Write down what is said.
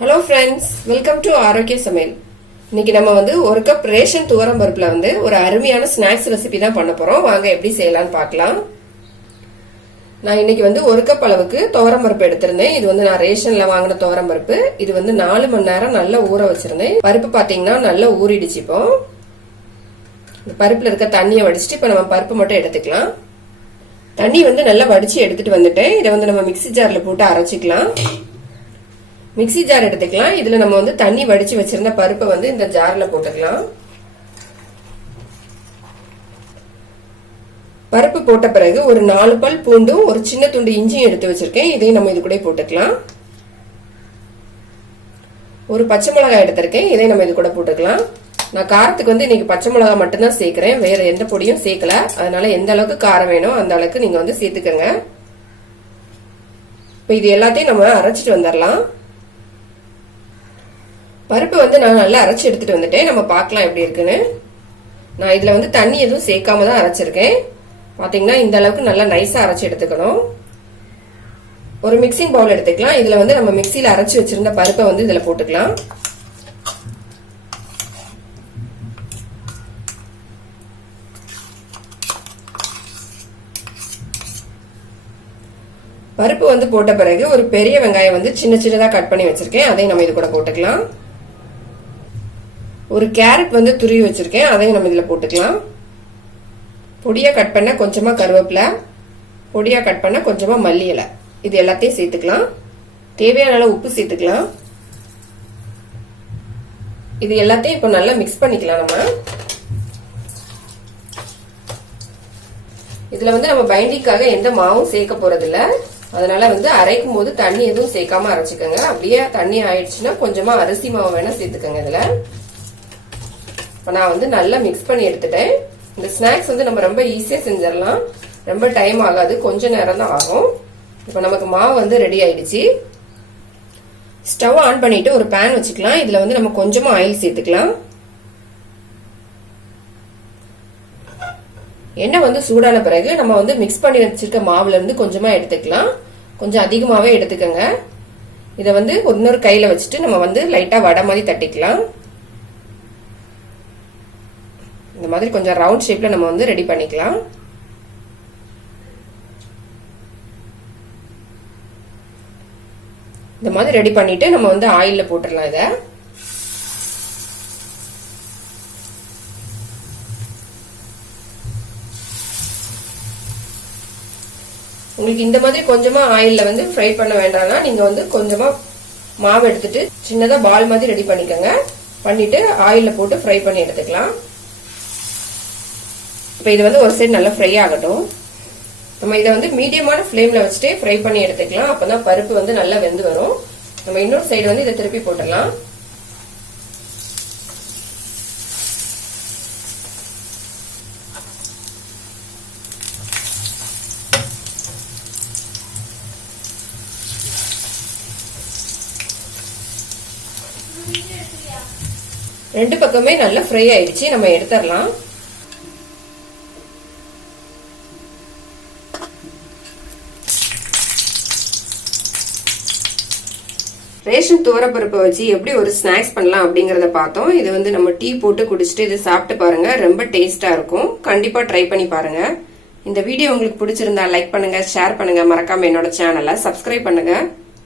Hello friends welcome to ஆரோக்கிய சமையல் இன்னைக்கு நம்ம வந்து ஒரு கப் ரேஷன் துவரம் பருப்பில் வந்து ஒரு அருமையான ஸ்நாக்ஸ் ரெசிபி தான் பண்ண போகிறோம் வாங்க எப்படி செய்யலாம்னு பார்க்கலாம். நான் இன்னைக்கு வந்து ஒரு கப் அளவுக்கு துவரம் பருப்பு எடுத்திருந்தேன். இது வந்து நான் ரேஷன்ல வாங்கின துவரம் பருப்பு. இது வந்து நாலு மணி நேரம் நல்லா ஊற வச்சிருந்தேன். பருப்பு பார்த்தீங்கன்னா நல்லா ஊறிடுச்சு இப்போ. இந்த பருப்பில் இருக்க தண்ணியை வடிச்சிட்டு இப்போ நம்ம பருப்பு மட்டும் எடுத்துக்கலாம். தண்ணி வந்து நல்லா வடிச்சு எடுத்துட்டு வந்துட்டேன். இதை வந்து நம்ம மிக்ஸி ஜாரில் போட்டு அரைச்சிக்கலாம். மிக்ஸி ஜார் எடுத்துக்கலாம். இதுல நம்ம வந்து தண்ணி வடிச்சு வச்சிருந்த பருப்பை வந்து இந்த ஜார்ல போட்டுக்கலாம். பருப்பு போட்ட பிறகு ஒரு நாலு பல் பூண்டும் ஒரு சின்ன துண்டு இஞ்சியும் எடுத்து வச்சிருக்கேன். இதையும் நம்ம இது கூட போட்டுக்கலாம். ஒரு பச்சை மிளகாய் எடுத்திருக்கேன். இதையும் நம்ம இது கூட போட்டுக்கலாம். நான் காரத்துக்கு வந்து இன்னைக்கு பச்சை மிளகாய் மட்டும்தான் சேர்க்கிறேன். வேற எந்த பொடியும் சேர்க்கல. அதனால எந்த அளவுக்கு காரம் வேணும் அந்த அளவுக்கு நீங்க வந்து சேர்த்துக்கோங்க. இப்போ இது எல்லாத்தையும் நம்ம அரைச்சிட்டு வந்துடலாம் பருப்பு வந்து நான் நல்லா அரைச்சி எடுத்துட்டு வந்துட்டேன். நம்ம பார்க்கலாம் எப்படி இருக்குன்னு. நான் இதுல வந்து தண்ணி எதுவும் சேர்க்காம தான் அரைச்சிருக்கேன். பாத்தீங்கன்னா இந்த அளவுக்கு நல்லா நைஸா அரைச்சி எடுத்துக்கணும். ஒரு மிக்சிங் பவுல் எடுத்துக்கலாம். இதுல வந்து நம்ம மிக்சியில அரைச்சி வச்சிருந்த பருப்பை வந்து இதுல போட்டுக்கலாம். பருப்பு வந்து போட்ட பிறகு ஒரு பெரிய வெங்காயம் வந்து சின்ன சின்னதாக கட் பண்ணி வச்சிருக்கேன். அதையும் நம்ம இது கூட போட்டுக்கலாம். ஒரு கேரட் வந்து துருவி வச்சிருக்கேன். அதையும் நம்ம இதில் போட்டுக்கலாம். பொடியாக கட் பண்ண கொஞ்சமாக கருவேப்பிலை. பொடியாக கட் பண்ண கொஞ்சமாக மல்லி இலை. இது எல்லாத்தையும் சேர்த்துக்கலாம். தேவையான அளவு உப்பு சேர்த்துக்கலாம். இது எல்லாத்தையும் இப்போ நல்லா மிக்ஸ் பண்ணிக்கலாம் நம்ம. இதில் வந்து நம்ம பைண்டிங்காக எந்த மாவும் சேர்க்க போகிறதில்ல அதனால வந்து அரைக்கும் போது தண்ணி எதுவும் சேர்க்காம அரைச்சிக்கோங்க. அப்படியே தண்ணி ஆயிடுச்சுன்னா கொஞ்சமாக அரிசி மாவு வேணால் சேர்த்துக்கோங்க இதில். இப்போ நான் வந்து நல்லா மிக்ஸ் பண்ணி எடுத்துட்டேன். இந்த ஸ்நாக்ஸ் வந்து நம்ம ரொம்ப ஈஸியா செஞ்சிடலாம். ரொம்ப டைம் ஆகாது. கொஞ்ச நேரம் தான் ஆகும். இப்போ நமக்கு மாவு வந்து ரெடி ஆயிடுச்சு. ஸ்டவ் ஆன் பண்ணிட்டு ஒரு பேன் வச்சுக்கலாம். இதுல வந்து நம்ம கொஞ்சமா ஆயில் சேர்த்துக்கலாம். எண்ணெய் வந்து சூடான பிறகு நம்ம வந்து மிக்ஸ் பண்ணி வச்சிருக்க மாவுல இருந்து கொஞ்சமா எடுத்துக்கலாம். கொஞ்சம் அதிகமாவே எடுத்துக்கோங்க. இதை வந்து இன்னொரு கையில வச்சுட்டு நம்ம வந்து லைட்டா வடை மாதிரி தட்டிக்கலாம். இந்த மாதிரி கொஞ்சம் ரவுண்ட் ஷேப்ல நம்ம வந்து ரெடி பண்ணிக்கலாம். இந்த மாதிரி ரெடி பண்ணிட்டு நம்ம வந்து ஆயில்ல போட்டுடலாம் இதை. உங்களுக்கு இந்த மாதிரி கொஞ்சமா ஆயில்ல வந்து ஃப்ரை பண்ண வேண்டாம்னா நீங்க வந்து கொஞ்சமா மாவு எடுத்துட்டு சின்னதா பால் மாதிரி ரெடி பண்ணிக்கோங்க. பண்ணிட்டு ஆயில்ல போட்டு ஃப்ரை பண்ணி எடுத்துக்கலாம். இப்போ இது வந்து ஒரு சைடு நல்லா ஃப்ரை ஆகட்டும். நம்ம இதை வந்து மீடியமான ஃப்ளேம்ல வச்சுட்டு ஃப்ரை பண்ணி எடுத்துக்கலாம். அப்பதான் பருப்பு வந்து நல்லா வெந்து வரும். நம்ம இன்னொரு சைடு வந்து இதை திருப்பி போட்டுடலாம். ரெண்டு பக்கமே நல்லா ஃப்ரை ஆயிடுச்சு. நம்ம எடுத்துடலாம். ரேஷன் துவரப்பருப்பை வச்சு எப்படி ஒரு ஸ்நாக்ஸ் பண்ணலாம் அப்படிங்கறத பார்த்தோம். இது வந்து நம்ம டீ போட்டு குடிச்சிட்டு இது சாப்பிட்டு பாருங்க. ரொம்ப டேஸ்டா இருக்கும். கண்டிப்பா ட்ரை பண்ணி பாருங்க. இந்த வீடியோ உங்களுக்கு பிடிச்சிருந்தா லைக் பண்ணுங்க ஷேர் பண்ணுங்க. மறக்காம என்னோட சேனலை சப்ஸ்கிரைப் பண்ணுங்க.